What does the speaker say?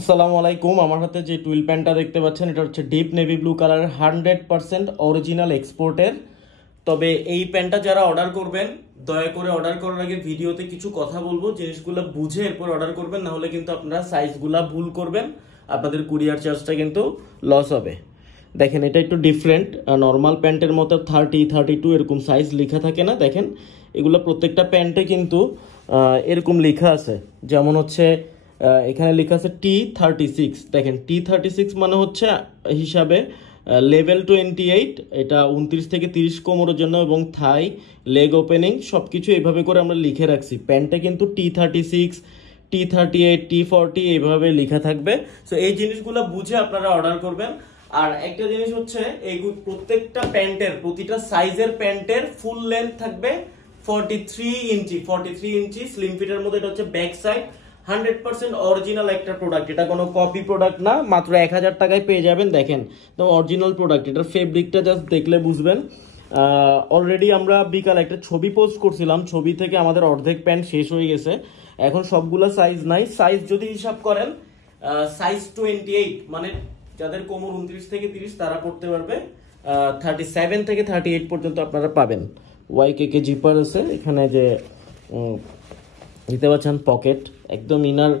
আসসালামু আলাইকুম। আমার হাতে যে টুইল প্যান্টটা দেখতে পাচ্ছেন এটা হচ্ছে ডিপ নেভি ব্লু কালারের 100% অরিজিনাল এক্সপোর্টের। তবে এই প্যান্টটা যারা অর্ডার করবেন দয়া করে অর্ডার করার আগে ভিডিওতে কিছু কথা বলবো, জিনিসগুলো বুঝে এরপর অর্ডার করবেন, না হলে কিন্তু আপনারা সাইজগুলা ভুল করবেন, আপনাদের কুরিয়ার চার্জটা কিন্তু লস হবে। দেখেন এটা একটু ডিফারেন্ট, নর্মাল প্যান্টের মতো 30, 32 এরকম সাইজ লেখা থাকে না। দেখেন এগুলো প্রত্যেকটা প্যান্টে কিন্তু এরকম লেখা আছে। যেমন হচ্ছে এখানে লেখা আছে T36। দেখেন T36 মানে হচ্ছে হিসাবে লেভেল 28, এটা 29 থেকে 30 কোমরের জন্য, এবং থাই লেগ ওপেনিং সব কিছু এইভাবে করে আমরা লিখে রাখছি। প্যান্টে কিন্তু T36, T38, T40 এইভাবে লেখা থাকবে। সো এই জিনিসগুলো বুঝে আপনারা অর্ডার করবেন। আর একটা জিনিস হচ্ছে এই প্রত্যেকটা প্যান্টের প্রতিটা সাইজের প্যান্টের ফুল লেন্থ থাকবে 43 ইঞ্চি। 43 ইঞ্চি স্লিম ফিটের মধ্যে। এটা হচ্ছে ব্যাক সাইড। 100% অরিজিনাল একটা প্রোডাক্ট, এটা কোনো কপি প্রোডাক্ট না। মাত্র 1000 টাকায় পেয়ে যাবেন। দেখেন তো অরিজিনাল প্রোডাক্ট, এটার ফেব্রিকটা জাস্ট দেখলে বুঝবেন। অলরেডি আমরা বিকাল একটা ছবি পোস্ট করছিলাম, ছবি থেকে আমাদের অর্ধেক প্যান্ট শেষ হয়ে গেছে। এখন সবগুলো সাইজ নাই। সাইজ যদি হিসাব করেন সাইজ 28, মানে যাদের কোমর 29 থেকে 30 তারা পড়তে পারবে। 37 থেকে 38 পর্যন্ত আপনারা পাবেন। ওয়াইকে জিপার আছে এখানে, যে দিতে পারছেন পকেট একদম ইনার